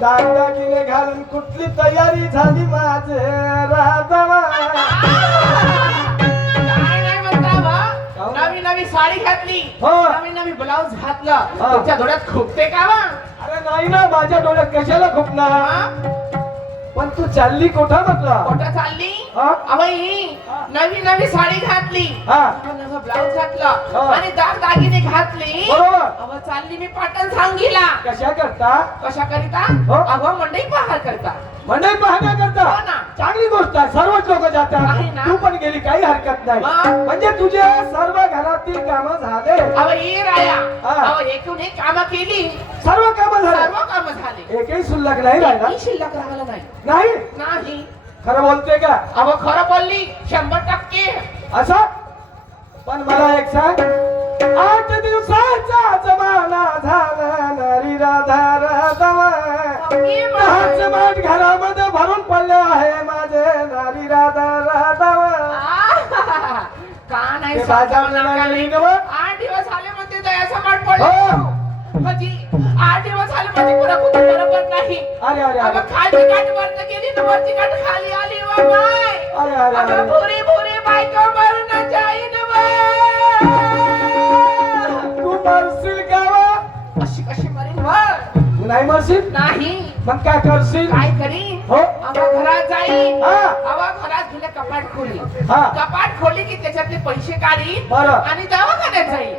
दागिने घालून कुठली तयारी झाली माझे राधावा. काय नाही म्हणता बा, नवी नवी साडी घातली, नवी नवी ब्लाऊज घातला, तुमच्या डोळ्यात खुपते का बा? अरे नाही ना, माझ्या डोळ्यात कशाला खुपणार. पण तू चालली कुठं म्हटलं? कुठं चालली? अवई नवी नवी साडी घातली, नवा ब्लाऊज घातला आणि दागिने घातली. अव चालली मी पाटण सांगीला. कशा करता? कशा करिता? अव मंडई पहार करता. मंडई पाहण्या करता? हो ना. चांगली गोष्ट आहे, सर्वच लोक जातात. तू पण गेली, काही हरकत नाही. म्हणजे तुझे सर्व घरातील काम झाले. अव ये राया, अव एकूण एक काम केली, सर्व काम झाले. सर्व काम झाले, एकही शिल्लक नाही राहिला. शिल्लक राहिला नाही. नाही नाही. खरं बोलते का? अव खरं बोलली 100%. असं? पण मला एक सांग, 8 दिवसाचा जमाना झाला नारी राधा राधावा. 10 माठ घरामध्ये भरून पडले आहे माझे नारी राधा राधावा. का नाही 8 दिवस झाले म्हणते दयाचा माठ पडला. म्हणजे 8 दिवस झाले म्हणजे पुरा कुठे बरोबर नाही. अरे अरे अगं खालची काठ वरती गेली तर वरची काठ खाली आली व बाय. अरे अरे अगं भुरी भुरी बायको मरून जाईन व. तू मरशील का व? अशी कशी मरीन व? तू नाही मरशील? नाही. मग काय करशील? काय करी? हो अगं घरात जाई. हा. अगं घरात गेले कपाट खोली. हा. कपाट खोली की त्याच्यातले पैसे काढी बरं. आणि दवाखान्यात जाई.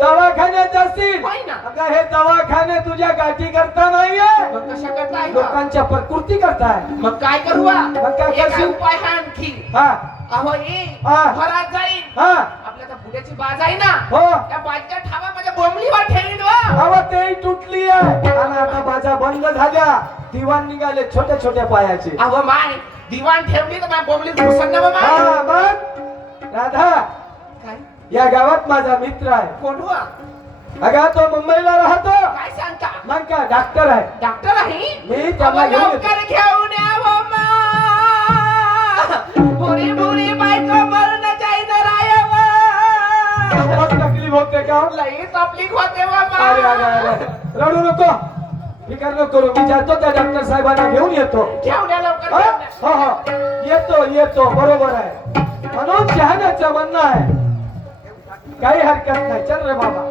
दवाखान्यात असतील? होय ना. अगं हे दवाखाने तुझ्या गाठी करता नाहीये, मग कशा करताय? लोकांच्या प्रकृती करताय. मग काय करू? मग काय एक करशील? उपाय आहे आणखी. हा अहो ये हा. घरात जाईन. हा आपल्या त्या पुढ्याची बाज आहे ना, हो त्या बाजच्या ठावा माझ्या बोंबलीवर ठेवीन व. हवा तेही तुटली आहे आणि आता बाजा बंद झाल्या. दिवाण निघाले छोट्या छोट्या पायाचे. अहो माय दिवाण ठेवली तर माझ्या बोंबलीत घुसन ना माय. हा मग राधा, काय या गावात माझा मित्र आहे. कोण हुआ? अगं तो मुंबईला राहतो. काय सांगता? मग काय डॉक्टर आहे. डॉक्टर आहे? मी त्याला अहो, घेऊन येतो. लवकर घेऊन यावं मा. बुरी बुरी बायको मरून जाईन रायव. बहुत तकलीफ होते का? लई तकलीफ होते व मा. अरे अरे अरे रडू नको, फिकर नको करू. मी जातो त्या डॉक्टर साहेबांना घेऊन येतो. घेऊन या लवकर हा? घेऊन या. हो हो येतो येतो, बरोबर आहे. म्हणून शहाण्याचं म्हणणं आहे, काही हरकत नाही. चल रे बाबा.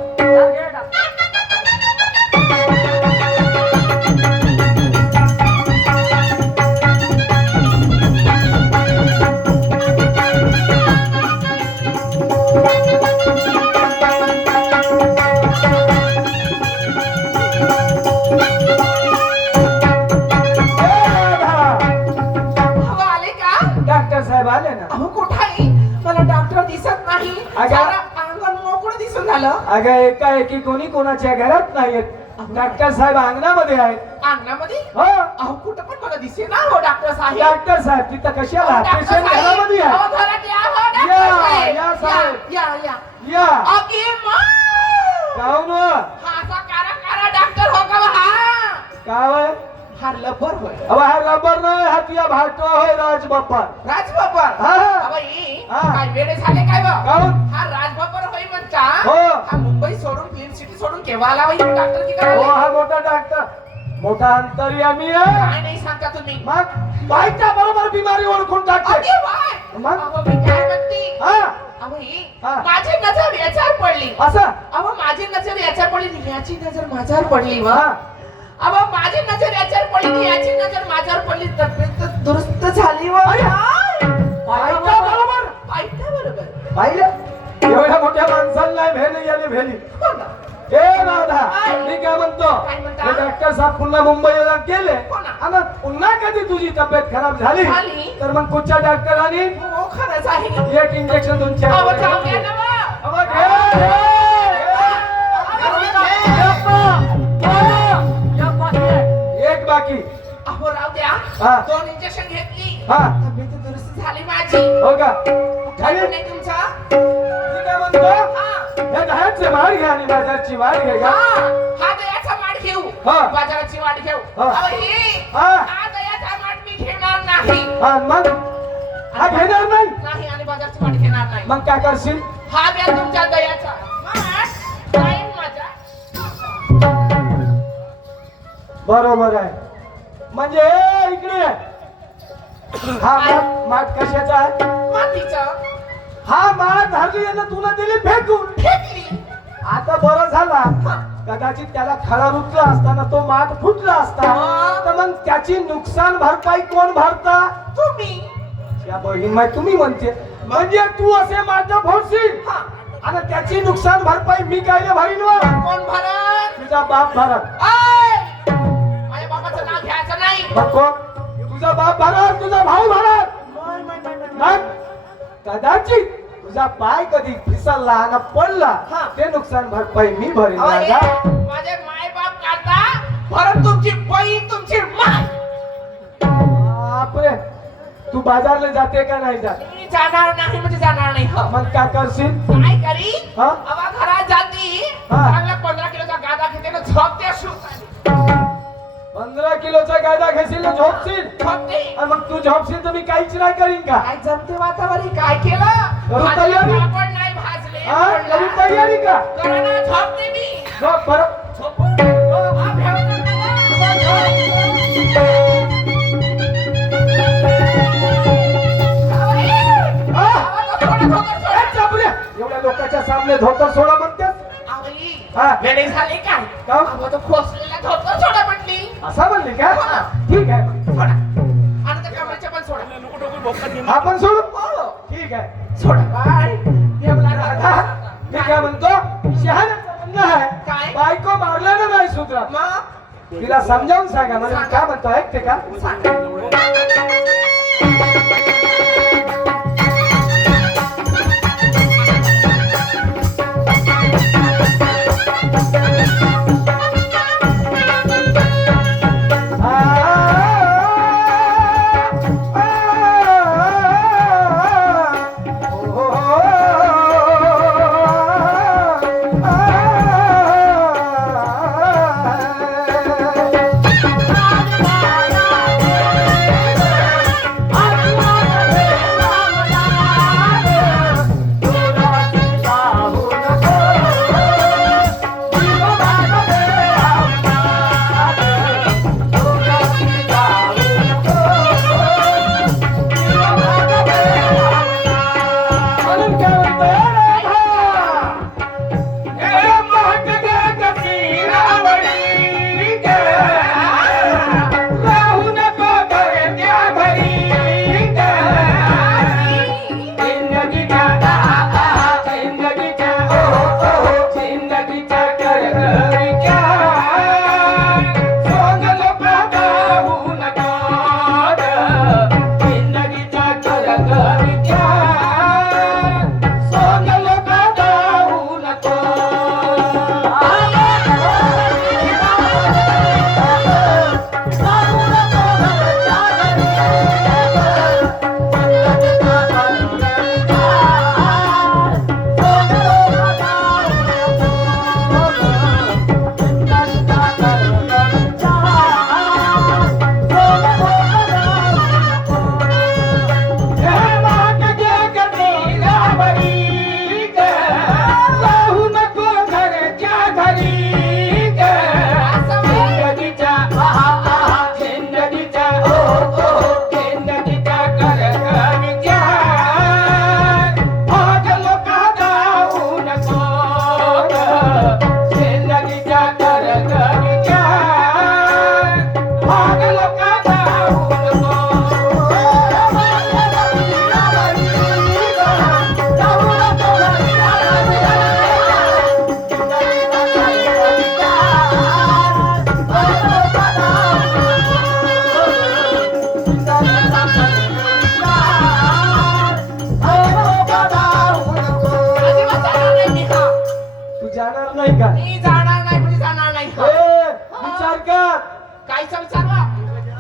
अहो, आले का? डॉक्टर साहेब आले ना. अहो कुठं आहे? मला डॉक्टर दिसत नाही. अगं. सारं अंगण मोकळं दिसून झालं. अगं एकाएकी कोणी कोणाच्या घरात नाहीत. डॉक्टर साहेब अंगणामध्ये आहेत. अंगणामध्ये? हो अहो कुठं पण मला दिसे ना हो डॉक्टर साहेब. डॉक्टर साहेब तिथं कशाला? अहो, डॉक्टर पेशंट साहेब. घरामध्ये अहो, आहे. घरात या हो, डॉक्टर या, साहेब. या, साहेब. या, या. या अगे मा. काहून हा असा कारा कारा डॉक्टर हो का हा? काय? हा लबर होय. अहो हा रबर नाही, हा तुझ्या भाटो होय राजबाप्पा. राजबाबर. हा, हा. अहो ई, हा. काय वेळे झाले काय बा? काहून? हा राजबाबर होय म्हणता. हो. हा मुंबई सोडून क्लीन सिटी सोडून केव्हा आला बाई डॉक्टर की हो करायला? हा मोठा डॉक्टर, मोठा अंतर्यामी आहे. काय नाही सांगता तुम्ही? मग बाईच्या बरोबर बिमारी ओळखून टाकते. अगे बाय. मग? अहो मी काय म्हणते? हा अहो ई, हा. माझी नजर याच्यावर पडली. असं अहो माझी नजर याच्यावर पडली, याची नजर माझ्यावर पडली वा. हा. अहो माझी नजर याच्यावर पडली, याची नजर माझ्यावर पडली, तब्येत दुरुस्त झाली वा. बाईच्या बरोबर ऐकता बरोबर. पाहिलं, एवढ्या मोठ्या माणसाला नाही भेली गेली भेली. हो ना. ए राधा, मी काय म्हणतो, काय म्हणता? हे डॉक्टर साहेब पुन्हा मुंबईला गेले हो ना. आणि पुन्हा कधी तुझी तब्येत खराब झाली झाली. तर मग कुठच्या डॉक्टरांनी हो खरंच आहे. एक इंजेक्शन दोन चार अहो जाऊ द्या ना वा. अहो, घे, एक बाकी. अहो राहू द्या. हा. 2 इंजेक्शन घेतली. हा. तब्येत दुरुस्त झाली माझी. हो का? काय पण नाही तुमचा? मी काय म्हणतो, हा. या दह्याचे माळ घ्या आणि बाजारची वाढ घे का? हा दयाचा माठ घेऊ. हा. बाजाराची वाट घेऊ. हा. अहो हे हा. हा दयाचा माठ मी घेणार नाही. हा मग हा घेणार नाही. नाही आणि बाजारची वाट घेणार नाही. मग काय करशील? हा द्या तुमच्या दयाचा माठ. जाईन माझा. बरोबर आहे. म्हणजे इकडे ये. हा माठ कशाचा आहे? मातीचा. हा माठ धरली आणि तुला दिली फेकून. फेकली. आता बरं झाला. कदाचित त्याला खडा रुतला असताना तो माठ फुटला असता तर मग त्याची नुकसान भरपाई कोण भरता? तुम्ही. या बहीण माय तुम्ही म्हणते म्हणजे तू असे माझं फोडशील आणि त्याची नुकसान भरपाई मी काय भरीन वर? कोण भरत? तुझा बाप भरत. माझ्या बाबाचं नाव घ्यायचं नाही. बघ तुझा बाप भरत, तुझा भाऊ भरत. मग कदाचित तुझा पाय कधी फिसलला आणि पडला ते नुकसान भरपाई मी भरीन. माझे माय बाप काढता भरत तुमची बहीण तुमची माय. बापरे तू बाजारला जाते का नाही जात? मी जाणार नाही म्हणजे जाणार नाही. मग काय करशील? काय करी? हा? अवा घरात जाती चांगला 15 किलोचा गादा घेते ना झोपते शूट. 15 किलोचा गायदा घेशील ना झोपशील? झोपते. आणि मग तू झोपशील तर मी काहीच नाही करीन का? काय जमते वातावरण काय केलं? करू तयारी? आपण नाही भाजले. हा करू तयारी का? करा ना झोपते मी. झोप बरं. झोप. हा, भेटू एवढ्या लोकांच्या सामने धोतर सोडा म्हणतेस? हा. वेळे झाले काय? का? अगं तो खोसलेला धोतर सोडा म्हटली. असा म्हणली का? हो ना. ठीक आहे मग. सोडा. आणि त्या कमरेच्या पण सोडा. आपण सोडू? हो. ठीक आहे. सोडा. काय? एवढा राधा, मी काय म्हणतो शहाण्याचं म्हणणं आहे काय? बायको मारल्यानं नाही सुधरत. मग तिला समजावून सांगा मला काय म्हणतो ऐकते का?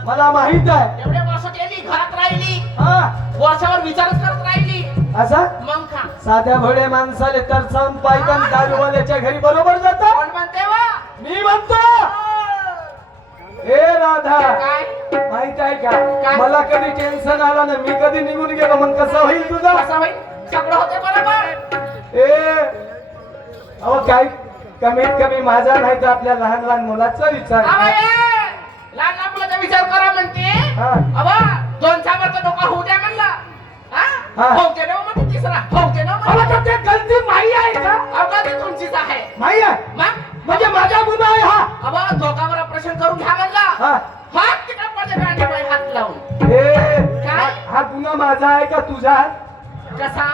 मला माहित आहे. एवढे वर्ष गेली घरात राहिली, वर्षावर विचारच करत राहिली. असा मग का साध्या भोळे माणसाले तर जाऊन पायदन दारूवाल्याच्या घरी बरोबर जातात. कोण म्हणते वा? मी म्हणतो. ए राधा, काय माहित आहे का मला कधी टेन्शन आला ना मी कधी निघून गेलो मग कसं होईल तुझा? कसा होईल? सगळं होते बरोबर. अहो काय कमीत कमी माझा नाही तर आपल्या लहान लहान मुलाचा विचार लहान लहान मुलाचा विचार करा हा. अवा 2 चाबरचा डोका होऊ द्या म्हणला हा. होते ना मग तिसरा होते ना अहो, तर ते गलती माई आहे का? अवघा ती तुमचीच आहे माई आहे मग म्हणजे माझा गुन्हा आहे हा. अवा धोकावर ऑपरेशन करून घ्या म्हणला हा. हात तिकडे पडले गांडी बाई हात लावून हे, काय? हा गुन्हा माझा आहे का तुझा आहे? कसा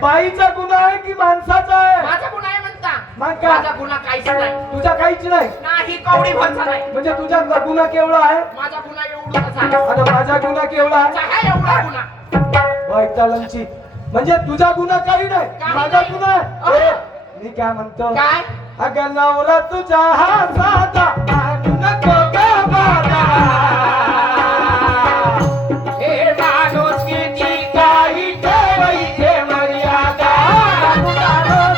बाईचा गुन्हा आहे की माणसाचा आहे? माझा गुन्हा आहे म्हणता मग काय? माझा गुन्हा काहीच नाही तुझा काहीच नाही नाही कवडी भरचा नाही म्हणजे तुझा गुन्हा केवढा आहे माझा गुन्हा एवढाच आहे आणि माझा गुन्हा केवढा आहे? काय एवढा गुन्हा वैताळांची म्हणजे तुझा गुन्हा काही नाही काही माझा नाही. गुन्हा आहे ए, मी काय म्हणतो काय अगं नवरा तुझा हा साधा आणू नको ग बाबा. हे माणूस किती काही ठेवायचे मर्यादा. आणू नको ग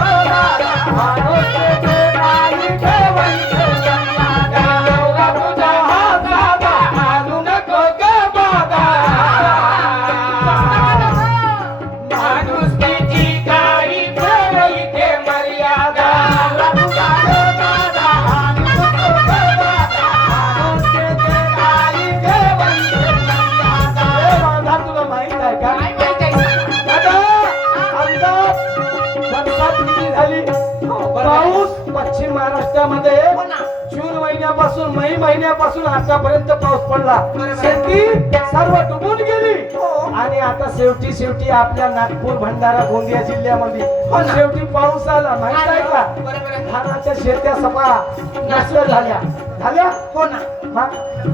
बाबा. माणूस किती काही ठेवायचे मर्यादा. नवरा तुझा हा साधा आणू नको ग बाबा. माणूस किती काही ठेवायचे मर्यादा. तुला माहित आहे का काय माहित आहे दादा आमदा बरसात किती झाली पाऊस पश्चिम महाराष्ट्रामध्ये हो ना जून महिन्यापासून मे महिन्यापासून आतापर्यंत पाऊस पडला शेती सर्व डुबून गेली आणि आता शेवटी आपल्या नागपूर भंडारा गोंदिया जिल्ह्यामध्ये शेवटी पाऊस आला माहित आहे का बरोबर आहे धानाच्या शेत्या सपा नष्ट झाल्या हो ना मग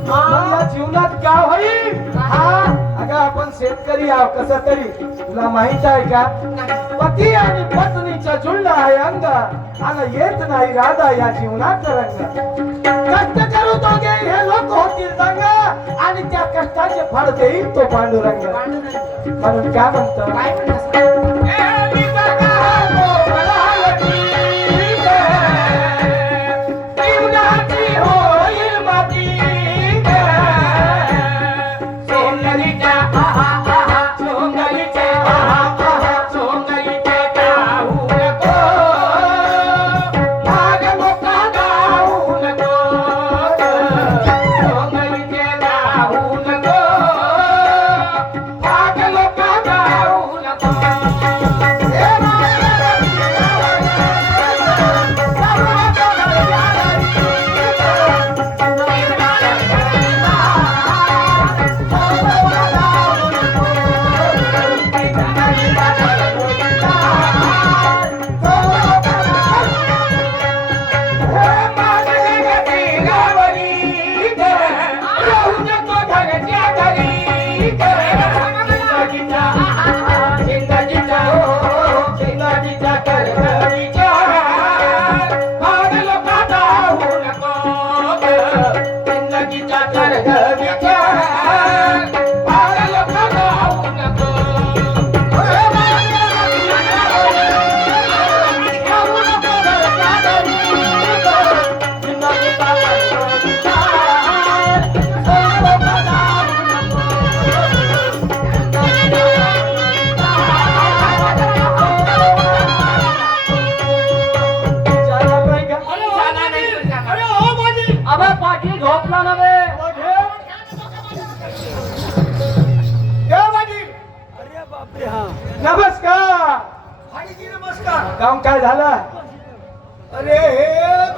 या जीवनात काय होईल हा अगं आपण शेतकरी आहो कसा तरी तुला माहित आहे का पती आणि पत्नीचा जुळला आहे अंग आणि येत नाही राधा या जीवनाचा रंग कष्ट करू दोघे हे लोक होतील दंग आणि त्या कष्टाचे फळ देईल तो पांडुरंग म्हणून काय म्हणतो काय म्हणतात नमस्कार काम काय झालं अरे हे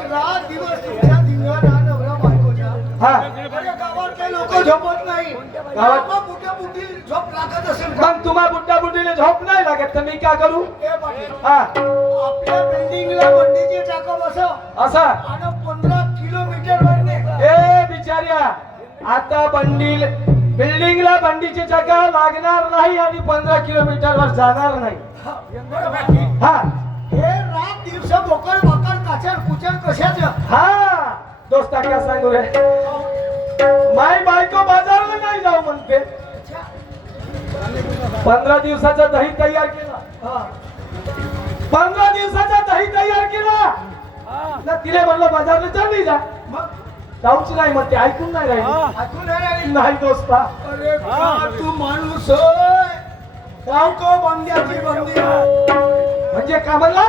रात दिवस तुमच्या दिव्याना नवरा बायकोच्या हा अरे गावात काही लोक झोपत नाही गावात- मग बुट्या बुट्टी झोप लागत असेल का? मग तुम्हा बुड्डा बुड्डीने झोप नाही लागत तर मी काय करू ए पाटील, हा आपल्या बिल्डिंगला बंडीची टाका बसव असा आणि 15 किलोमीटर वर ने ए बिचार्या आता बिल्डिंगला बंडीची चका लागणार नाही आणि 15 किलोमीटर वर जाणार नाही हा हे रात दिवस बोकड बकड काचर कुचर कशाचं हा दोस्ता क्या सांगू रे माई बायको बाजारला नाही जाऊ म्हणते 15 दिवसाचा दही तयार केला 15 दिवसाचा दही तयार केला ना तिने म्हणलं बाजारला चालली जा मग जाऊच नाही म्हणते ऐकून नाही राहिली ऐकून नाही आली? नाही दोस्ता अरे का तू माणूस होय बायको बंद्याची बंदी म्हणजे का म्हणला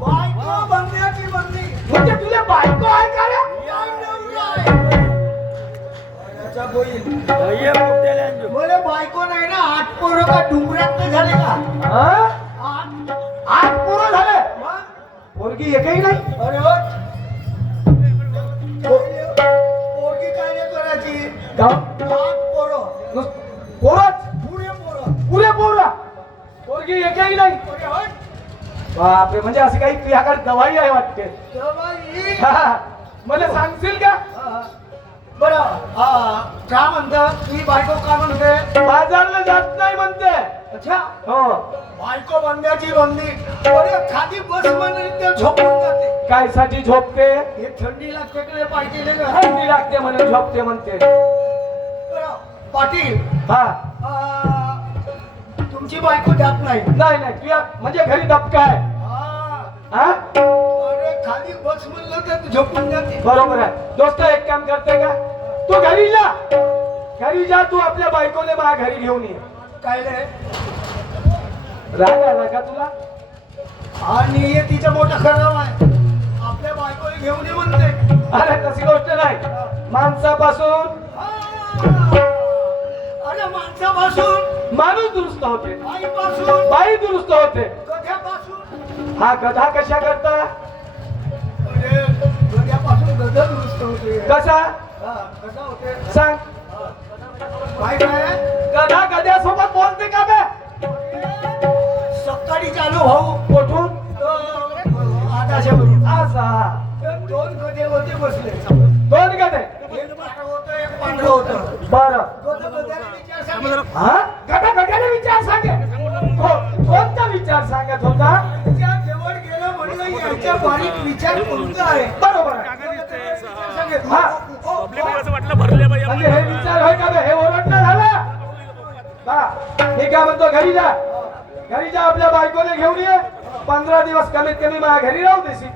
बायको बंद्याची बंदी म्हणजे तुला बायको आहे का रे? या नवरा आहे. तुझा होईल बोले बायको नाही ना 8 पोरं का डुंगरात नाही झाले का हा? 8 आठ पोरं झाले मग? पोरगी एकही नाही अरे हो. पोरगी काय नाही करायची का? 8 पोरं पोरच पुढे पोरं पुरे पोरं पोरगी एकही नाही अरे हो. बापरे म्हणजे असं काही तुझ्याकडे दवाई आहे वाटते तेव्हा ही- हा. मला सांगशील का हा. बरं काय म्हणता तुझी बायको काय म्हणते बाजारला जात नाही म्हणते अच्छा हो बायको बंद्याची बंदी अरे खाली बस म्हणून ते झोपून जाते काय साठी झोपते हे थंडीला फेकले पाहिजे ना थंडी लागते म्हणून झोपते म्हणते बरं, पाटील हा तुमची बायको जात नाही नाही नाही तुझ्या म्हणजे घरी दबका आहे हा. हा अरे खाली बस म्हणलं तर झोपून जाते बरोबर आहे दोस्त एक काम करते का तू घरी जा तू आपल्या बायकोले माझ्या घरी घेऊन ये काय रे राग आला का तुला आणि हे तिचं मोठं खराब आहे आपल्या बायकोला घेऊन ये म्हणते अरे तशी गोष्ट नाही माणसापासून अरे माणसापासून माणूस दुरुस्त होते आईपासून बाई दुरुस्त होते गध्यापासून हा गधा कशा करता अरे गध्यापासून गधा दुरुस्त होते कसा हा, गधा होते सांग काय गधा गध्यासोबत बोलते का बे सकाळी चालू भाऊ कोठून आकाशावरून असा दोन गधे होते बसले दोन गधे एक पांढरं होतं एक पांढरं होतं बर गध्याला विचार सांगितलं. हा गधा गध्याने विचार सांगे कोणता विचार सांगत होता विचार जवळ गेलं म्हणलं याच्या बारीक विचार कोणता आहे बरोबर आहे. विचार सांगितलं. हा. म्हणजे हे विचार होय का बे? हे ओरडणं झालं बा मी काय म्हणतो घरी जा आपल्या बायकोने घेऊन ये 15 दिवस कमीत कमी माझ्या घरी राहू देशी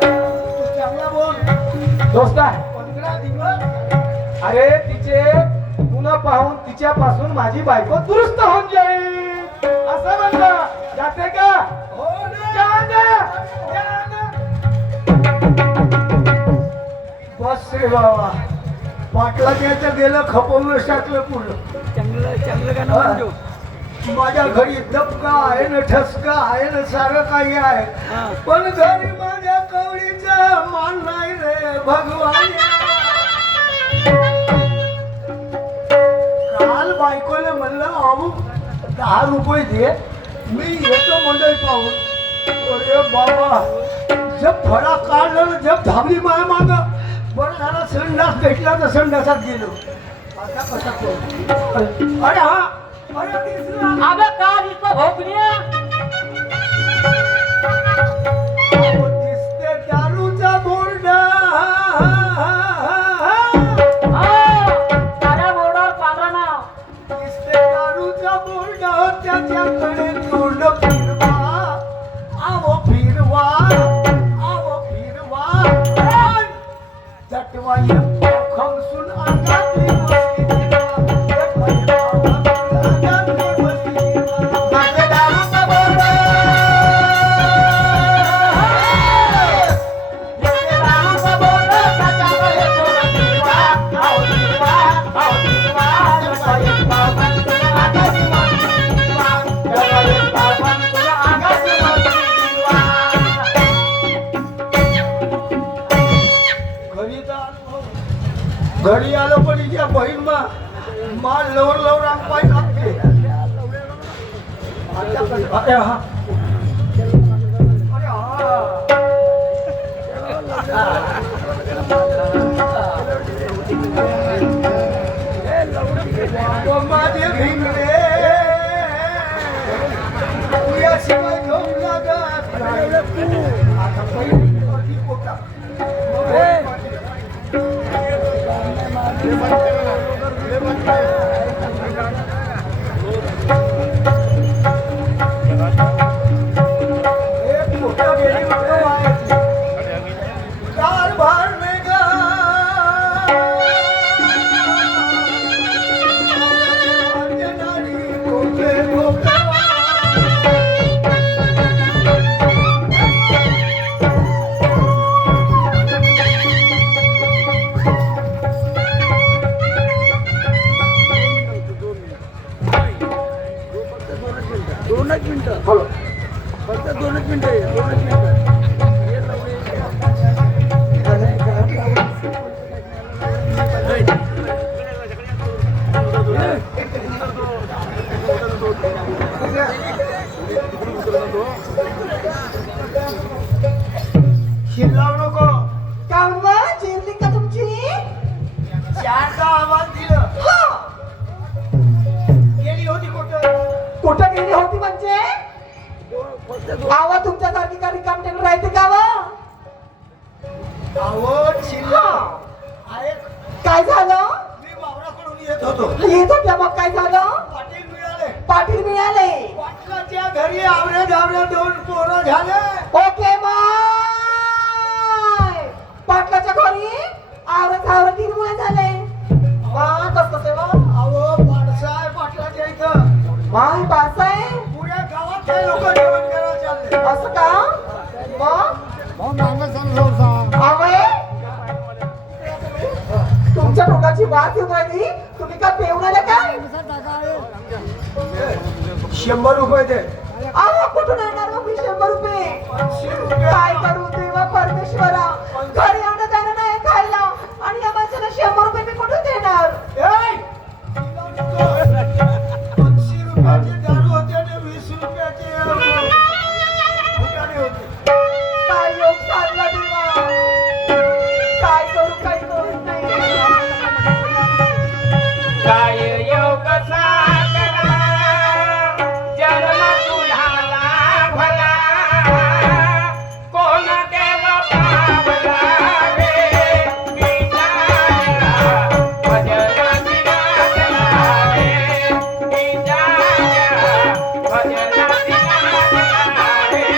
तू चांगला बोल दोस्त आहे 15 दिवस अरे तिचे गुन्हा पाहून तिच्यापासून माझी बायको दुरुस्त होऊन जाईल असं म्हणलं जाते का हो ना. जा ना. बस रे बाबा पाटला त्याचं गेलं खपवून टाकलं पुढं चांगलं माझ्या घरी दबका आहे ना ठसका आहे ना सारं काही आहे पण घरी माझ्या कवडीचं मान नाही रे भगवान काल बायकोले म्हणलं अहो 10 रुपये दे मी येतो मंडई पाहून अरे बाबा जब फळा काढलं ना जब धाबली माया माग बरं झाला संडास भेटला तर संडासात गेलो आता कसा करू अरे हा अरे दिसला अबे काय इथं भोकण्या अहो, दिसते दारूचा बोर्ड साऱ्या बोर्डावर पांढरा नाव दिसते दारूचा बोर्ड त्याच्याकडे तोंड फिरवा आवो फिरवा जटवाई खमसून अंगातली मस्ती फिरवा. जटवाई खमसून अंगातली मस्ती फिरवा. माझे दारूचा बोर्ड दिसते दारूचा बोर्ड त्याच्याकडे तोंड फिरवा आवो फिरवा जटवाई खमसून अंगातली मस्ती फिरवा. जटवाई खमसून अंगातली मस्ती फिरवा. घरी आलो पण हिच्या बहीण माल लवर आम पाय लागते अरे हा माझे भिंगरे तुझ्याशिवाय झोप लागत नाही. आता पहिली होती पोटा. एक मोठा गेली म्हणतो आहे. चार आवा तुमच्यासारखी का रिकाम टेबल राहते का व? आवड शिल्ला आहे. काय झालं? मी वावराकडून येत होतो. येत होत्या मग काय झालं? पाटील मिळाले. पाटील मिळाले. पाटलाच्या घरी आवरे धावरे 2 पोरं झाले. ओके माय पाटलाच्या घरी आवरत आवरत 3 मुळे झाले. मा कसं सेवा? अहो पाडसाय पाटलाच्या इथं माय बासाय पुऱ्या गावात काही लोक जेवण करायला चालले. असं का? मग आवय तुमच्या तोंडाची वास येऊन राहिली. तुम्ही का पेऊन आले काय? 100 रुपये दे. आवा कुठून येणार मग मी 100 रुपये? 80 रुपये. काय करू देवा परमेश्वरा, घरी आणत जाणं नाही खायला आणि या माणसाला 100 रुपये मी कुठून देणार? ए! 80 रुपयाची दारू होते आणि 20 रुपयाचे फुटाणे होते. काय योग साधला देवा, काय करू काही कळत नाही. काय योग साधला जन्म तुला लाभला, कोण देव पावला रे बिचारा, भजनाची लागला रे बिचारा, भजनाची लागला रे.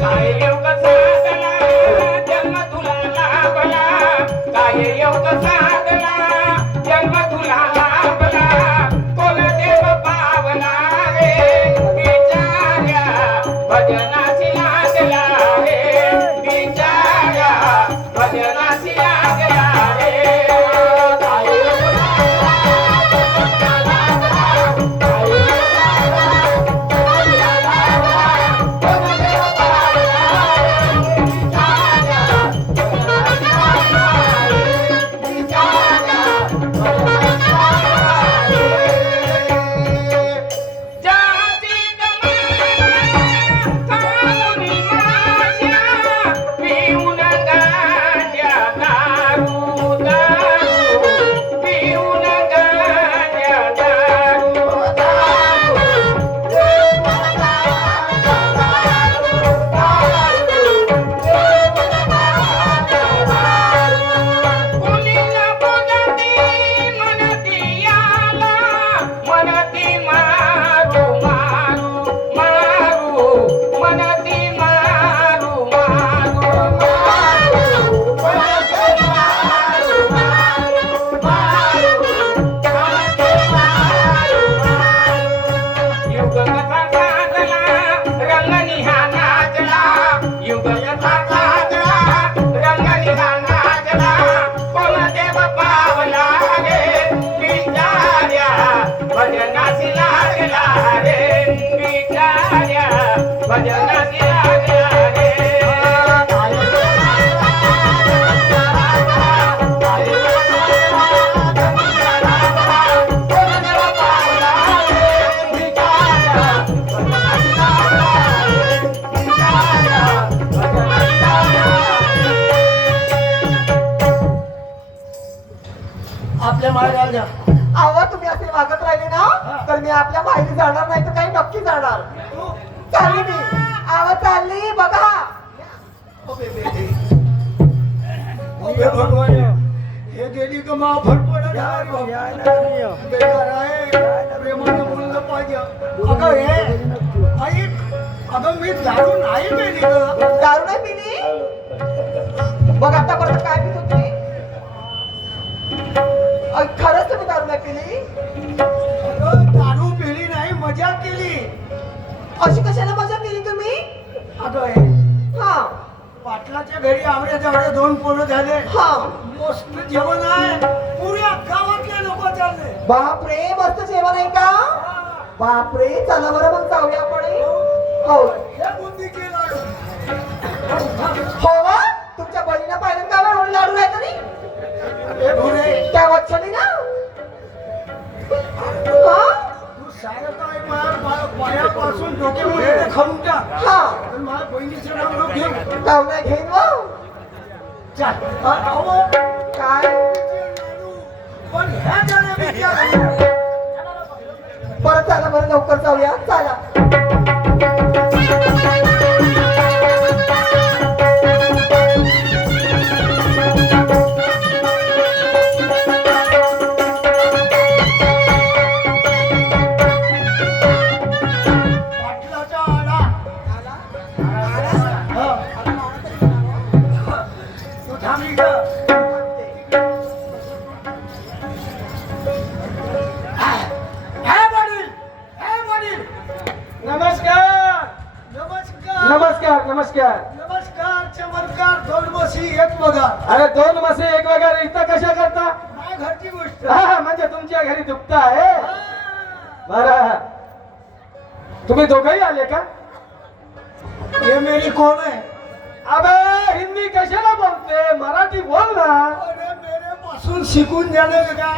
काय योग साधला जन्म तुला लाभला, काय योग साधला जन्म तुला लाभला, कोण देव पावला रे बिचाऱ्या, भजनाची लागला रे बिचाऱ्या, भजनाची लागला रे. जातीत कामुनी माझ्या, पिऊन गांजा दारू दारू, पिऊन गांजा दारू मुलीला बघती म्हणती याला, म्हणती मारू मारू मारू, म्हणती मारू मारू युग कथा साधला रंगनी हा नाचला, युग कथा साधला रंगनी हा नाचला, कोण देव पावला रे बिचाऱ्या, भजनाची लागला रे बिचाऱ्या, भजनाची लागला रे. आपल्या मायराजा आवा तुम्ही असे वागत राहिले ना तर मी आपल्या माहेरी जाणार नाही तर काही नक्की जाणार. चालली मी, आवा चालली बघा. हे भगवान हे गेली का मा फटफट बेकार आहे. प्रेमानं बोललं पाहिजे. अगं हे ऐक, अगं मी दारू नाही पेली ग. दारू नाही पिली? बघ आतापर्यंत काय पित होती? खरंच तुम्ही दारू नाही पिली? अगं दारू पेली नाही, मजा केली. अशी कशाला मजा केली तुम्ही? अगं हे हा पाटलाच्या घरी आवडे तेवढे 2 पोरं झाले. हा मस्त जेवण आहे. पुऱ्या गावातले लोक चालले. बापरे, मस्त जेवण आहे का? बापरे, चला बरं मग जाऊया आपण. हो हे बुंदीचे लाडू. हो वा? तुमच्या बहिणीला पाहिलं का एवढे लाडू आहे तरी? ए भुरे त्या वच्छली ना हा तू सारं काय पायापासून डोक्यामध्ये खाऊन टाक हा पण माझ्या बहिणीचं नाव नको घेऊ काव नाही घेईन व चल अहो काय पण ह्या जलेबीच्या परत चला बरं लवकर जाऊया चला पाटलाचा आडा हा. तू थांब इथं. हे वडील हे वडील नमस्कार नमस्कार नमस्कार नमस्कार नमस्कार चमत्कार दोन बसी एक बघा अरे दोन मसे एक वगैरे इथं कशा करता माझ्या घरची गोष्ट हा म्हणजे तुमच्या घरी दुखत आहे बरं तुम्ही दोघंही आले का ये मेरी कोण है अबे हिंदी कशाला बोलते मराठी बोल ना अरे मेरे पासून शिकून जाने का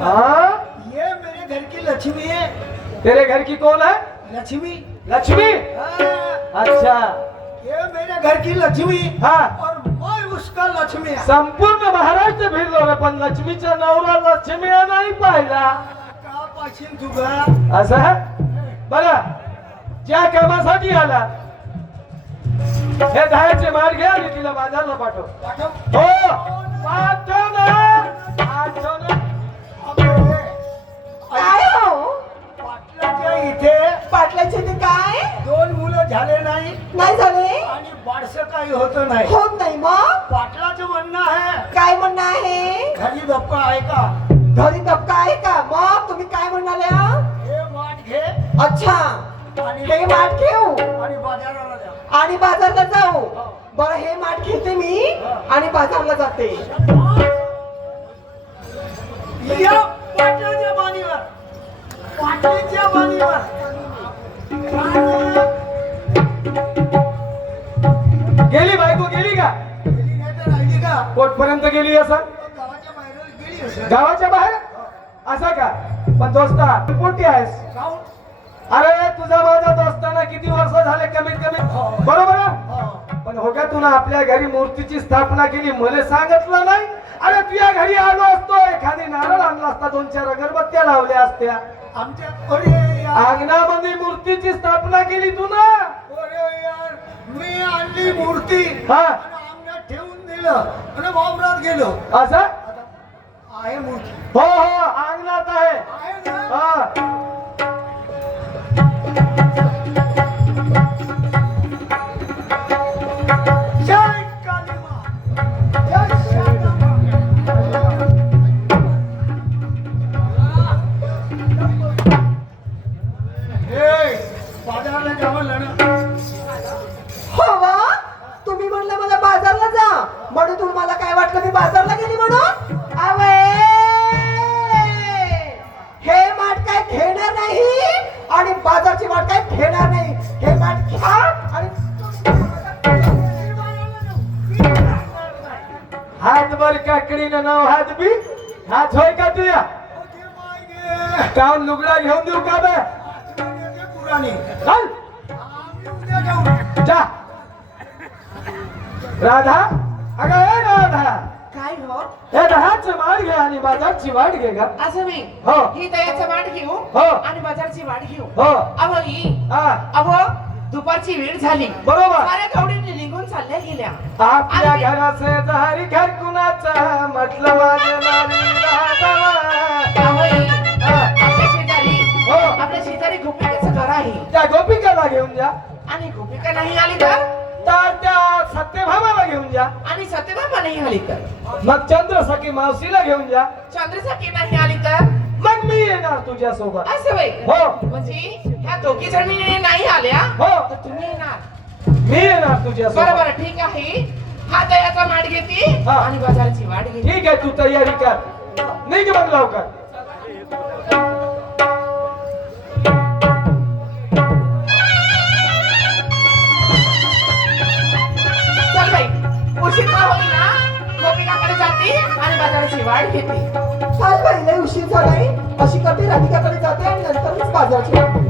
हाँ ये मेरे घर की लक्ष्मी है तेरे घर की कौन है लक्ष्मी लक्ष्मी हाँ, अच्छा ये मेरे घर की लक्ष्मी हा और मैं उसका लक्ष्मी है संपूर्ण महाराष्ट्र फिरलो रे पण लक्ष्मीचा नवरा लक्ष्मी नाही पाहिला का पाशील तुझा असं आहे? बरं ज्या कामासाठी आला हे दहाचे मार घ्या आणि तिला बाजारला पाठव पाठव हो पाठव ना पाठव ना काय हो पाटलाच्या इथे पाटलाचे ते काय दोन मुलं झाले नाही नाही झाले आणि बारसं काही होत नाही होत नाही मग पाटलाचं म्हणणं आहे काय म्हणणं आहे घरी धप्पा आहे का घरी धपका आहे का मग तुम्ही काय म्हणाल्या हे माठ घे अच्छा आणि हे माठ घेऊ आणि बाजाराला द्या आणि बाजारला जाऊ बरं हे माठ घेते मी आणि बाजारला जाते या पाटलाच्या बाणीवर पाटलीच्या बाणीवर गेली बायको गेली का गेली नाही तर राहिली का कोटपर्यंत गेली असं गावाच्या बाहेर गेली असेल. गावाच्या बाहेर असं का पण दोस्ता तू कोणती आहेस काहून? अरे तुझा माझा दोस्ताना किती वर्ष झाले कमीत कमी बरोबर आहे? हा. पण हो का तुला आपल्या घरी मूर्तीची स्थापना केली मला सांगितलं नाही अरे तुझ्या घरी आलो असतो एखादी नारळ आणला असता 2-4 अगरबत्त्या लावल्या असत्या आमच्या अरे यार अंगणामध्ये मूर्तीची स्थापना केली तू ना अरे यार मी आणली मूर्ती हा आणि अंगणात ठेवून दिलं आणि वावरात गेलो असं आहे मूर्ती हो हो अंगणात आहे आहे ना हा जय काली माँ जय शारदा माँ हे बाजारला जावं ना हो वा तुम्ही म्हणलं मला बाजारला जा म्हणून तुम्हाला काय वाटलं मी बाजारला गेली म्हणून अवे हे माठ काय घेणार नाही आणि बाजारची वाट काय घेणार नाही हे माठ घ्या आणि हात वर काकडीनं नाव हात बी हात होय का तुया काऊन लुगडा घेऊन देऊ का बे पुराणी चल आम्ही उद्या जाऊ जा राधा अगं ए राधा काय हो हे दहाचं माठ घे आणि बाजारची वाट घे का असं मी हो. ही दयाचं वाट घेऊ हो. आणि बाजारची वाट घेऊ हो अहो ही हा अहो दुपारची वेळ झाली बरोबर साऱ्या गवडींनी निघून चालल्या गेल्या आपल्या आणि- घराचे दारी घर कुणाचा म्हटलं माझ्या नारी राधावा. अहो ही, हा. आपल्या शेजारी हो. आपल्या शेजारी गोपिकाचं घर आहे त्या गोपिकाला घेऊन जा आणि गोपिका नाही आली तर त्या सत्यभामाला घेऊन जा आणि सत्यभामा नाही आली तर मग चंद्रसखी मावशीला घेऊन जा चंद्रसखी नाही आली तर मग मी येणार तुझ्या सोबत असं बाई हो म्हणजे ह्या दोघी जणी नाही आल्या हो तर तुम्ही येणार मी येणार तुझ्या बरं सोबत बरं ठीक आहे हा दयाचा माठ घेते हा. आणि बाजाराची वाट घेते ठीक आहे तू तयारी कर निघ मग लवकर चल बाई उशीर का होईना गोपिकाकडे जाते आणि बाजाराची वाट घेते. चाल बाई, लय उशीर झालाय. अशी करते, राधिकाकडे जाते आणि नंतरच बाजारची वाट.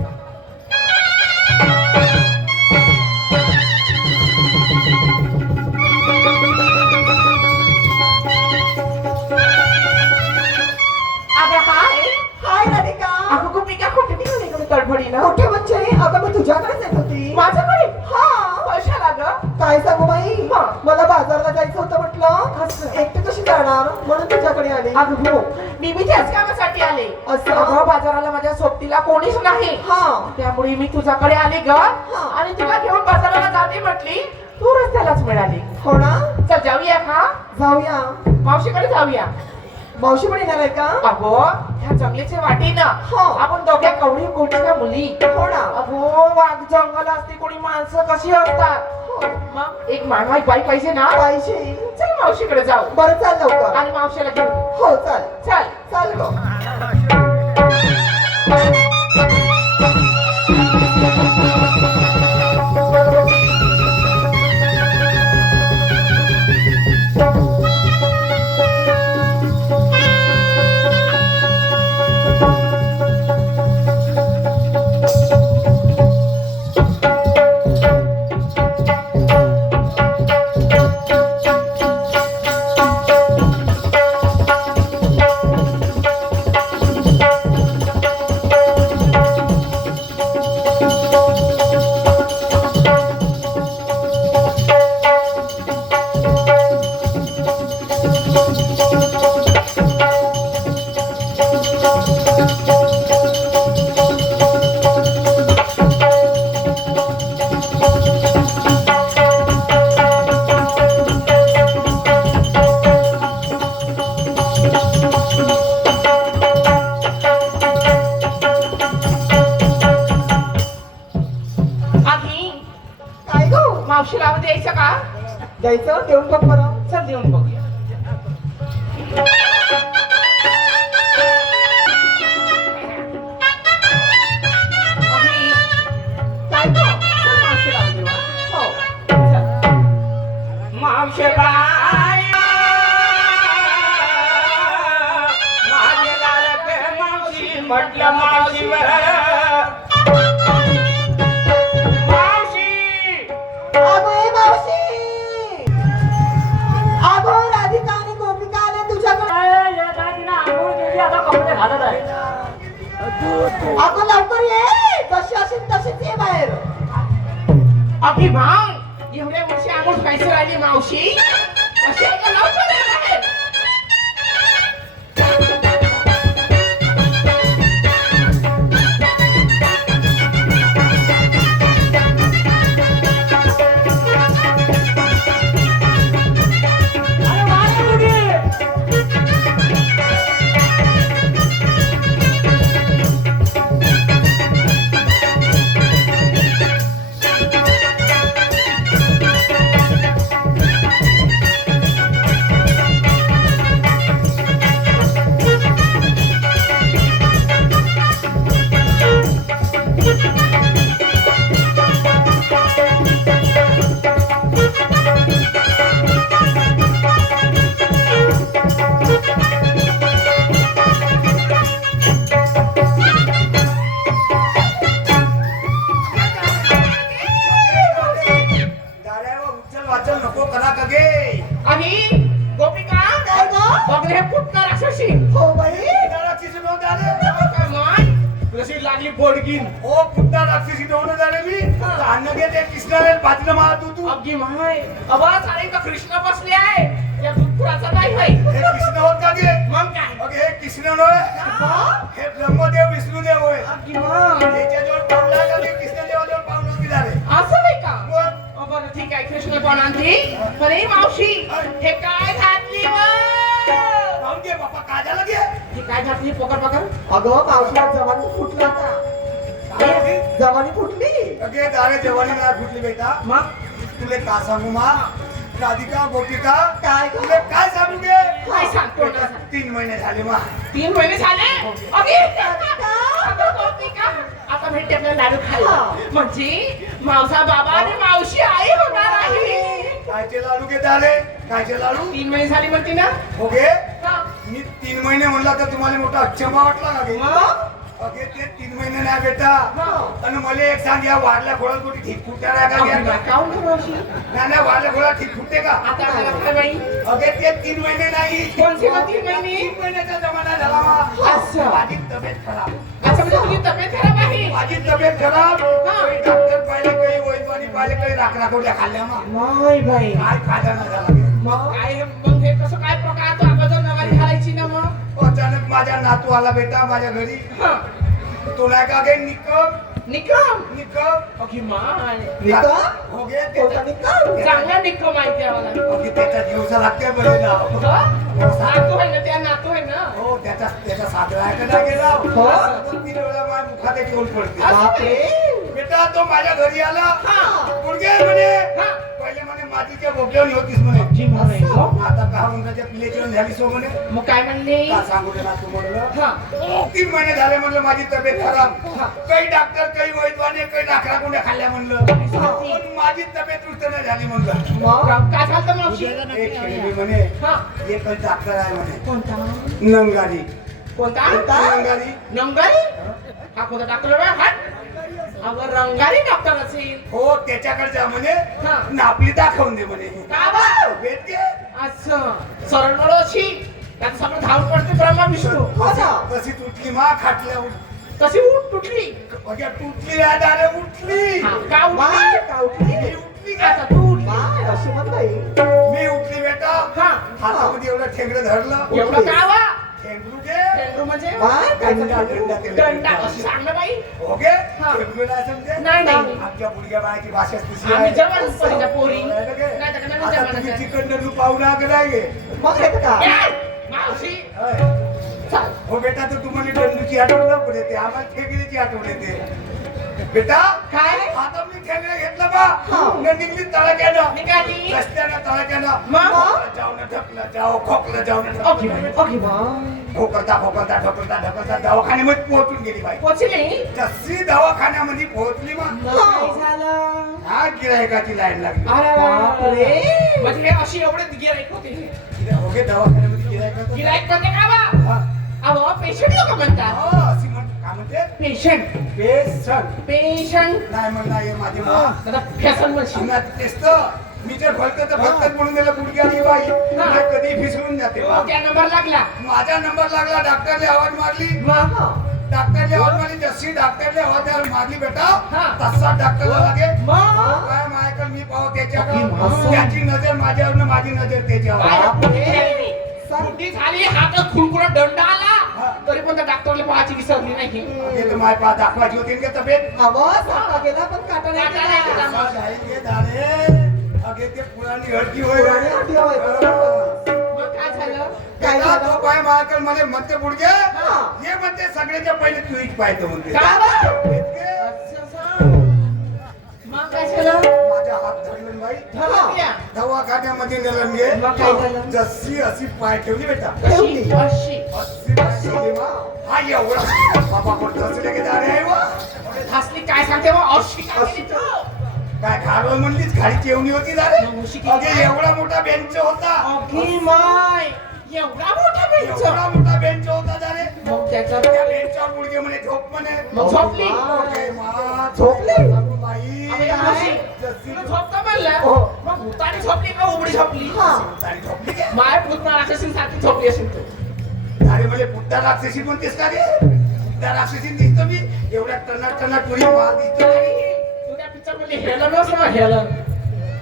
अगं हाय. हाय राधिका. अगं गोपिका कुठे निघाली गं तडफडीनं? कुठे म्हणजे? अगं मी तुझ्याकडेच येत होती. माझ्याकडे? हा. कशाला गं? काय सांगू बाई, हा. मला बाजारला जायचं होतं म्हटलं. असं. एकटी कशी जाणार म्हणून तुझ्याकडे आले. अगं हो, मी त्याच कामासाठी आले. असं? अगं बाजाराला माझ्या सोबतीला कोणीच नाही. हा. त्यामुळे मी तुझ्याकडे आले ग. आणि तुला घेऊन बाजाराला जाते म्हटली, तू रस्त्यालाच मिळाली. हो ना. चल जाऊया का? जाऊया. मावशीकडे जाऊया. मावशी पण येणार आहे का? अगो ह्या जंगलीचे वाटेनं हो. आपण दोघ्या कवळी कोणत्या मुली. हो ना. अगो वाघ जंगल असते, कोणी माणसं कशी असतात. हो. मग एक माय बाई पाहिजे ना. पाहिजे. चल मावशीकडे जाऊ बरं चाल लवकर. आणि मावशीला घेऊ. हो चाल. चल. चाल गं. आधी काय गं? मावशीला आवाज द्यायचा का? द्यायचं? देऊन बघ बरं. चल देऊन बघूया. आधी, काय गं? चल मावशीला आवाज देऊ, हा. हो. चल. मावशी बाय माझे लाडके मावशी म्हटलं मावशी अगं ए मावशी. अगं राधिका आणि गोपिका आल्या तुझ्याकडे. अगं लवकर ये. जशी असेल तशीच ये बाहेर. अभिमान एवढ्या वर्षी आमोस पैसे राहिली मावशी असे का लवकर ये बाहेर. लागली बोडकीन ओ पुन्हा राक्षसी दोन झालेली अन्न घेते कृष्णाने पात्र महातू तू अगदी माय आवाज आणि का कृष्ण बसले आहे या दुःखाचा नाही भाई हे कृष्ण होत का गे मग काय अगे हे कृष्ण नव्हे हे ब्रह्मदेव विष्णुदेव होय अगदी माय त्याच्याजवळ पावला का ते कृष्णदेवाजवळ पावलं की झाले असं नाही का मग बरं ठीक आहे कृष्ण कोण आणली अरे मावशी हे काय घातली राहून घे बापा काय झालं गे हे काय घातली पकड पकड अगं मावशीला जवानी फुटला का जवानी फुटली अगे दारे देवानी नाही फुटली बेटा मग तुले का सांगू मा राधिका गोपिका काय तुले काय सांगू गे काय सांगतो ना 3 महिने झाले मा 3 महिने झाले अगे आता गोपिका आता भेटते आपल्याला लाडू खायला म्हणजे मावसा बाबा आणि मावशी आई होणार आहे कायचे लाडू घे दारे कायचे लाडू 3 महिने झाली म्हणते ना हो गे हा. मी 3 महिने म्हणला तर तुम्हाला मोठा अक्षमा वाटला का गे? मग? अगे ते 3 महिने नाही बेटा. आणि मला एक सांग, या वाढल्या घोडात कुठे ठीक फुटणार आहे का घ्या? काहून करू अशी? नाही वाढल्या घोडात ठीक फुटते का? आता मला काय माहित? अगे ते 3 महिने नाही. कोणते मग 3 महिने? 3 महिन्याचा जमाना झाला मा. असं. माझी तब्येत खराब. अच्छा म्हणजे तुझी तब्येत खराब आहे? माझी तब्येत खराब. काही डॉक्टर पाहिले, काही वैद्वानी पाहिले, काही राखराखोट्या खाल्ल्या मा. नाही बाई. काय फायदा नाही झाला गे. मग काय मग हे कसं काय प्रकार तू अगोदर नवारी घालायची ना मग? अचानक माझा नातू आला बेटा माझ्या घरी. हा. तो नाही का गे निकम निकम. निकम अगं माय. निकम? हो गे कोणता निकम? चांगला निकम माहिती आहे मला. अगदी त्याच्या दिवसा लागते बरे नाव. नातू आहे ना त्या नातू आहे ना. हो त्याचा साजरा आहे का नाही गेला. हो. 3 वेळा माझ्या मुखात एक येऊन पडते. बापरे. बेटा तो माझ्या घरी आला. हा. गुडघे म्हणे हा. पहिले म्हणे मातीच्या बोगद्यावर होतीस म्हणे. जी म्हणे. आता का उन्हाच्या पिल्याची झाली सो म्हणे. मग काय म्हणली? का सांगू दे नातू म्हणलं. हा. 3 महिने झाले म्हणलं माझी तब्येत खराब. हा. काही डॉक्टर काही वैद्वाने काही नाकरा कोंड्या खाल्ल्या म्हणलं. पण माझी तब्येत रुस्त नाही झाली म्हणलं. मग? काय झालं मावशी? एक खेळली म्हणे हा. एकच डॉक्टर आहे म्हणे कोणता? नंगारी. कोणता? नंगारी. नंगारी? हा कोणता डॉक्टर आहे? हात. अगं रंगारी डॉक्टर असेल. हो त्याच्याकडे जा म्हणे. हा. आणि आपली दाखवून दे म्हणे. का बा? भेटते. असं सरळ बळ अशी त्याचं सगळं धावून पडते ब्रह्मा विष्णू. हो ना. तशी तुटली मा खाटल्या तशी उठ तुटली. अगं तुटली अरे उठली. हा, का बाय, उठली? का उठली? मी उठली आता का? तू उठली. बाय, अशी म्हणता येईल. मी उठली बेटा. हा. हातामध्ये एवढं ठेंगडं धरलं. एवढं का वा? ठेंगडू घे. पेंडू म्हणजे बाय, काय दंडा झालं? दंडा अशी सांग ना बाई. हो गे हा. ठेंगडू नाही समजे. नाही नाही आमच्या मुलग्या बाळाची भाषा तशी आम्ही आहे. जवान पडीच्या पोरी. नाही तर काय? नाही तर काय, नवीन आता जमान्याच्या. तुम्ही चिकन नू पाहुणा का नाही गे? मग येतं का? ए, मावशी होय. चाल. हो बेटा तर तुम्हाला डंडूची आठवण नको येते आम्हाला ठेंगडीची आठवण येते. बेटा काय? आता मी ठेंगडा घेतला बा. हा. न निघली तळाक्यानं. निघाली. रस्त्यानं तळाक्यानं. मग? जाऊन ढकलं जाऊ खोकलं जाऊन ओके ओके बाय. खोकलता खोकलता ढकलता ढकलता दवाखान्यामध्ये पोहोचून गेली बाई. पोचली. जशी दवाखान्यामध्ये पोहोचली मग मग काय झालं? हा गिरायकाची लाईन लागली. बापरे. म्हणजे हे अशी एवढे गिराईक होते. हो गे दवाखान्यामध्ये गिरायकाचं. गिराईक म्हणजे काय बा? हा. अहो पेशंट लोक म्हणतात. हो, अशी काय म्हणते पेशंट. Patient patient. नाही म्हणणार हे माझे मा. आता फॅशन म्हणशील. तेच तर मी जर फलत तर फलत म्हणून त्याला गुडघे आली बाई. मला कधी फिसळून जाते बा. त्या नंबर लागला. माझा नंबर लागला. डॉक्टरने आवाज मारली. मग डॉक्टरने आवाज मारली. जशी डॉक्टरने आवाज मारली बेटा हा. तसा डॉक्टरला लागे. मग काय मायकल मी पाहू असं. त्याच्याकडे. त्याची नजर माझ्यावर न माझी नजर त्याच्यावर. काय? बुद्धी झाली हातात खुळखुळा दंड आला हा. तरी पण त्या डॉक्टरला पाहायची विसरली नाही. हे तर माय पा दाखवायची होती का तब्येत. आवाज सारखा गेला पण काटा नाही काटा नाही गेला. गेला. असा जाईल हे झाले. अगे ते पुराणी हडकी होय. पुराणी हड्डी होय, बरोबर. मग काय झालं? काय बेटा, झालं? तो पाय मायकल मध्ये म्हणते गुडघे. हा. हे म्हणते सगळ्याच्या पहिले तू एक पाहतो म्हणते. काय बा? इतके असं. मग काय झालं? माझ्या हात धरले बाई. धरल्या. दवाखान्यामध्ये नेलं गे. मग काय झालं? जशी अशी पाय ठेवली बेटा. अशी अशी अशी पाय ठेवली मा. हा एवढा बाबा पण धसले की दारे आहे वा. हसली काय सांगते मग अशी काय केली तू? काय खाडवल म्हणलीच खाडीची एवणी होती दारे. मग उशी किती अगे काय? एवढा मोठा बेंच होता. अगं माय एवढा मोठा बेंच. एवढा मोठा बेंच होता दारे. मग त्याचा त्या बेंचवर गुडघे म्हणे झोप म्हणे. मग झोपली. अगे मा, झोपली? अगं बाई. अबे मावशी, तुला झोपता म्हणलं? हो. मग भूताने झोपली का उघडी झोपली? हा. दारी झोपली काय? माय भूत राक्षसींसारखी झोपली असेल तू. अरे म्हणजे बुद्धा राक्षसी म्हणतेस का रे? बुद्धा राक्षसी दिसतो मी. एवढ्या टना टुरी माल दिसतो. तू त्या पिक्चर मध्ये हेलनच ना हेलन.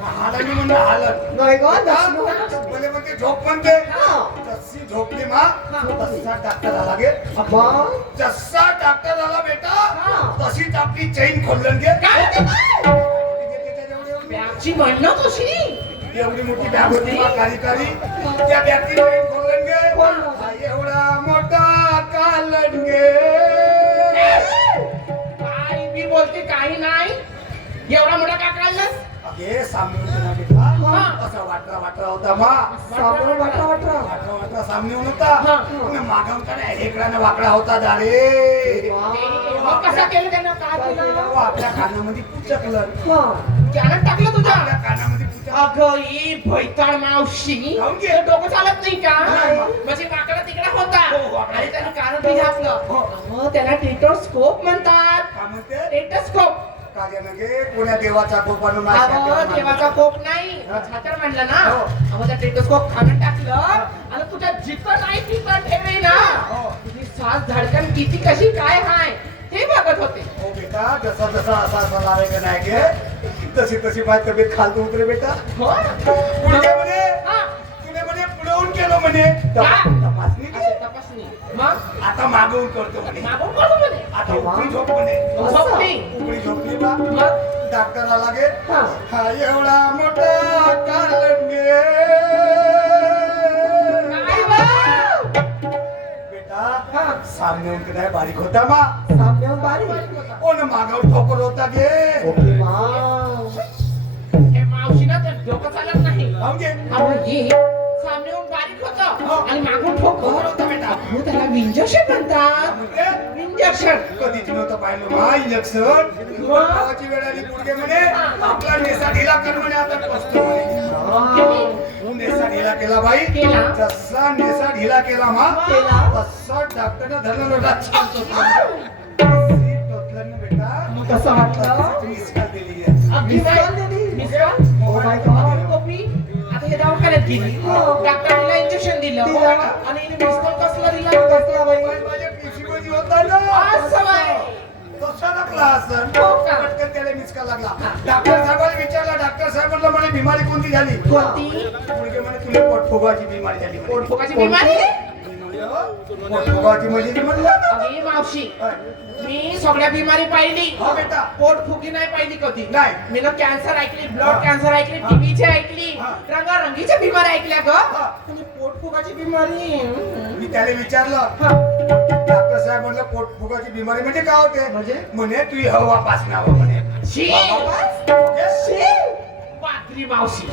हालन म्हणलं हालन. नाही गं, दर्शन होतं. बोले म्हणते झोप म्हणते. हा. जशी झोपली मा तसा डॉक्टर आला गे. मग? जसा डॉक्टर आला बेटा हा. तशीच आपली चैन खोलून घे. काय ते? एवढी बॅगची म्हणणं कशी? मोठी बॅग होती मा कारी. त्या बॅगची चैन खोलून घे. हा एवढा मोठा कालन घे. काय मी बोलते काही नाही. एवढा मोठा का काढलास? अगे सामने होते ना बेटा. हा. असा वाटरा होता मा. सामोरं वाटरा. वाटरा सामने होता. हा. मागवताना हेकडानं वाकडा होता दारे. मग कसं केलं त्यानं? काय केलं? आपल्या कानामध्ये पुचकलं. हा. त्यानं टाकलं तुझ्या. आपल्या कानामध्ये पुचकलं अगं ही भैताळ मावशी काहून गे? तुला डोकं चालत नाही का नाही. म्हणजे वाकडा तिकडा होता हो, वाकडा. आणि त्यानं कारण बी घातलं हो. अहो, त्याला टेटोस्कोप म्हणतात काय म्हणते टेटोस्कोप काय नगे कोण्या देवाचा कोपानं नाश अहो करते देवाचा कोप नाही हा. छातर म्हणलं ना हो. अहो त्या टेटोस्कोप खाणं टाकलं आणि तुझ्या जिथं नाही तिथं ठेवली ना हो. तुझी सास धडकन किती कशी काय हाय ते बघत होते हो बेटा जसा जसा असा असा लावायचा नाही गे तशी तशी माझी तब्येत खालतो उतरे बेटा हो पुढे म्हणे हा. तुने म्हणे पुढवून केलं म्हणे काय? तपासणी अशी घे. तपासणी मग आता मागवून करतो म्हणे मागून करतो म्हणे आता उकळी झोप म्हणे झोपली उकळी झोपली बा मग डॉक्टर आला गे हा. हा एवढा मोठा कालंगे काय बा? बेटा हा. सामने उनके नाही बारीक होता मा सामन्याहून बारी कोण मागावर ठोकर होता गे ओके मा हे मावशीला तर डोकं चालत नाही जाऊन घे अहो ही सामनेहून बारीक होतं आणि मागून ठोकर होता बेटा अहो त्याला विंजेक्शन म्हणतात म्हणजे विंजेक्शन कधीच नव्हतं पाहिलं मा इंजेक्शन गावाची वेळ आली पुढे म्हणे आपला नेसा ढिला कर म्हणे आता कसतो म्हणे नेसा ढिला केला बाई केला. जसा नेसा ढिला केला मा केला. तसा डॉक्टरनं धरलं नव्हता छान टोचलं ना बेटा कसं वाटलं मिसकाल दिली आहे. अगदी मिसकाल दिली? Missed call? Oh my God. Copy आता हे दवाखान्यात गेली डॉक्टरला इंजेक्शन दिलं दिलं. आणि हिने मिसकाल कसलं दिलं कसला बाई माझ्या पिशवीमध्ये होता ना असं बाई. तसा लागला असं हो का? पटकन त्याला मिसका लागला डॉक्टर साहेबांना विचारला डॉक्टर साहेबांना म्हणे बिमारी कोणती झाली कोणती मुलगे म्हणे तुला पोटफुगाची बिमारी झाली म्हणे. पोटफुगाची बिमारी पोटफुगाची म्हणजे म्हणलं अगे मावशी मी सगळ्या बिमारी पाहिली हा बेटा पोटफुगी नाही पाहिली कधी नाही. मी ना कॅन्सर ऐकली ब्लड कॅन्सर ऐकली टीबीची ऐकली हा. रंगारंगीच्या बिमारी ऐकल्या ग हा. आणि पोटफुगाची बिमारी मी त्याला विचारलं हा. डॉक्टर साहेब म्हणलं पोटफुगाची बिमारी म्हणजे काय होते म्हणजे? म्हणे तुझी हवा पास नाव म्हणे शी. ओके? पात्री मावशी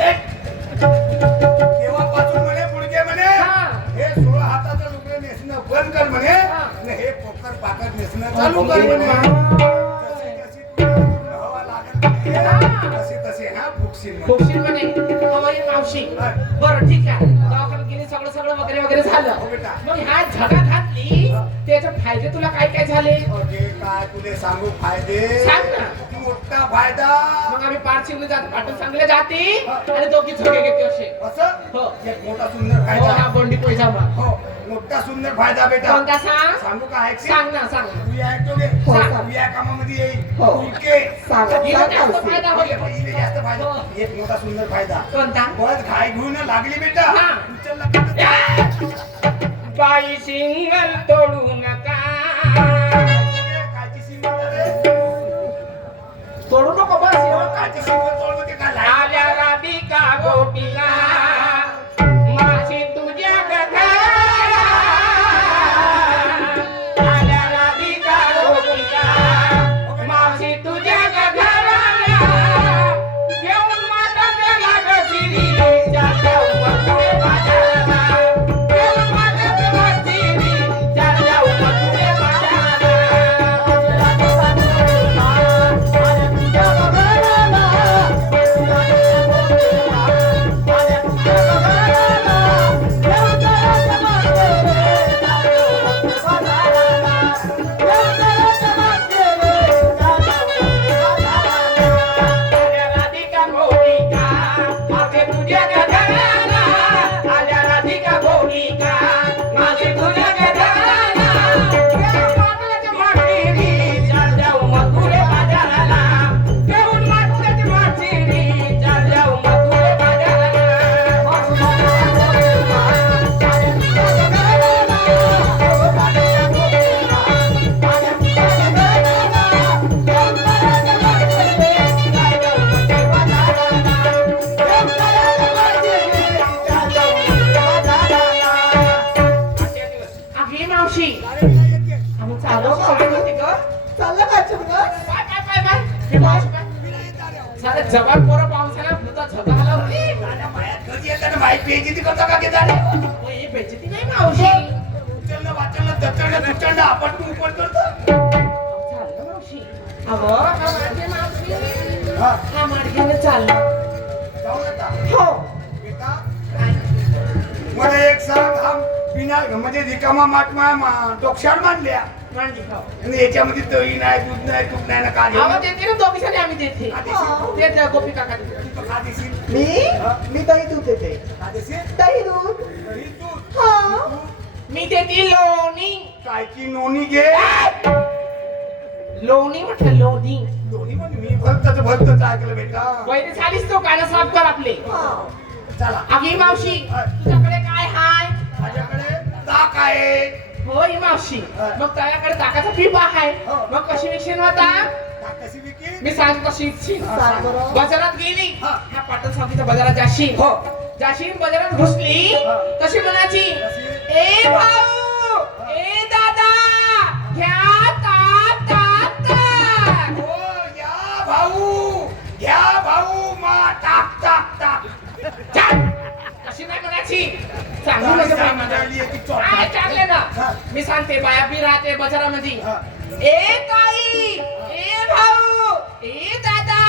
तेव्हापासून म्हणे पुढके म्हणे हा. हे 16 हाताचं लुगडे नेसणं बंद कर म्हणे हा. आणि हे पोकर पाकर नेसणं चालू कर म्हणे जशी जशी तुला हवा लागत म्हणे, तशी तशी हा फुकशील म्हणे. खुपशील म्हणे हवाई मावशी हा. बरं ठीक आहे दवाखान्यात गेली सगळं सगळं वगैरे वगैरे हो झालं बेटा. मग ह्या झगा घातली त्याचे फायदे तुला काय काय झाले अगे काय तुले सांगू फायदे सांग ना. मोठा फायदा मग आम्ही पारशिवने जातो पाठून चांगले जाते आणि दोघी झगे घेते असे असं हो. एक मोठा सुंदर हो फायदा हा बोंडी पैजामा हो मोठा सुंदर फायदा बेटा कोणता सांग सांगू का ऐकशील? सांग ना सांग ना. तू या ऐकतो गे हो, सांग. सांग. तू या कामामध्ये येईल हो. उलके सांगा हिला जास्त सांगा फायदा होईल पहिले जास्त फायदा हो. एक मोठा सुंदर फायदा कोणता बस घाई घेऊन लागली बेटा हा. उचलला का? बाई सिंगल तोडू नका कायची सिंगल रे? तोडू नको बस एवढं कायची सिंगल तोडलं ते काय लाईट? आल्या राधिका गोपिका माझी तुझ्या कथा आल्या राधिका गोपिका माझी तुझ्या कथा घेऊन माता त्याला गसिरी जाता उमटुळे बाजाराला घेऊन माता त्याला गसिरी जाता उमटुळे बाजाराला आल्या राधिका गोपिका माझे तुझ्या गगनाला आल्या राधिका गोपिका माझे तुझ्या गगनाला घेऊन माताच्या माठीरी चाल जाऊ मथुरे बाजाराला घेऊन माताच्या माठीरी चाल जाऊ मथुरे बाजाराला अगे मावशी आम्ही चालू होती ग चाललं का चिमणं? पाय पाय पाय पाय हे मावशी पाय सारे जवान पोरं पावसाला नुसता झोपायला होती माझ्या मायात घरी येताना माहीत पेजी ती करता का की झाले ओ, ही बेइज्जती नाही मावशी उचलणं वाचलणं दचणं दुचणं आपण तू उपर करतो चाललं मावशी अहो हा मार्गे मावशी हा हा मार्गेने चाललं जाऊ नका. हो बेटा, मला एक सांग, हा बिना म्हणजे रिकामा डोक्यावर मांडल्या मांडली खाऊ. आणि याच्यामध्ये दही नाही, दूध नाही, तूप नाही ना काय आवाज देते ना दोघीसाठी आम्ही देते हो. तेच गोपी काका देते. तू का देशील? मी दही दूध देते का देशील? दही दूध दही दूध. हा मी देते लोणी. कायची नोनी घे. लोणी म्हटलं लोणी. लोणी पण मी भरतच ऐकलं बेटा. वैद्य झालीस तो काना साफ कर आपले. हा चला, अगी मावशी तुझ्याकडे काय हाय? माझ्याकडे ताक आहे. होय मावशी मग त्याच्याकडे ताकाचा पिपा आहे. मग कशी विकशील होता? ताक कशी विकी? मी सांगतो कशी विकशील. सांग बरं. बाजारात गेली हा. ह्या पाटण सावकीच्या बाजारात जाशील. हो. जाशील बाजारात घुसली कशी म्हणायची, ए भाऊ ए दादा घ्या ताक ताक ताक. हो, या भाऊ, घ्या भाऊ, मा टाक टाक टाक. छान. कशी नाही म्हणायची चांगली म्हणजे बाई माझ्या. काय चांगले ना मी सांगते बाया बी राहते बाजारामध्ये. ए ताई ए भाऊ ए दादा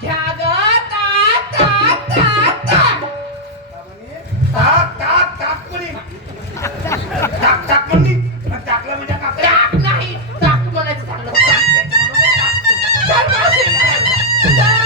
घ्या ग ताक ताक ताक ताक. टाक टाक टाक म्हणे. टाक टाक म्हणली. टाकलं म्हणजे काका. ताक नाही ताक म्हणायचं चांगलं. चल मावशी, चल.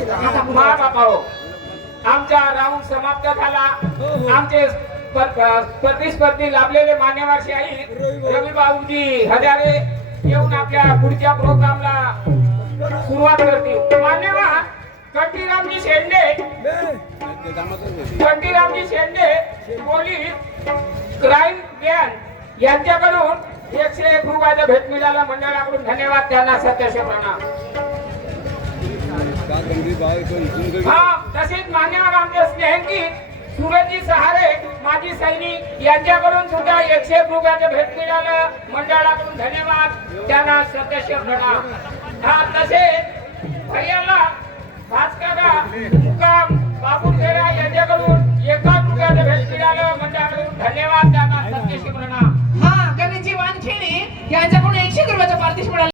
केला मा बापा हो, आमचा राऊंड समाप्त झाला. आमचे प्रतिस्पर्धी लाभलेले मान्यवरशाही रवी बाबूजी हजारे येऊन आपल्या पुढच्या प्रोग्रामला सुरुवात करतील. मान्यवर कंठीरामजी शेंडे पोलीस क्राईम बँड यांच्याकडून 101 रुपयाचा भेट मिळाला. मंडळाकडून धन्यवाद. त्यांना सत्याशे प्रणाम. हा, तसेच मान्यवर आमचे स्नेहगीत सूरजजी सहारे माजी सैनिक यांच्याकडून सुद्धा 101 रुपयाचं भेट मिळालं. मंडळाकडून धन्यवाद. त्यांना सत्याशे प्रणाम. हा, तसेच भैयाला भास्करा मुकाम बाबू खेरा यांच्याकडून 1 रुपयाचं भेट मिळालं. मंडळाकडून धन्यवाद. त्यांना सत्याशे प्रणाम. हा, गणेशजी वानखेडे यांच्याकडून 100 रुपयाचं पारितोषिक मिळालं.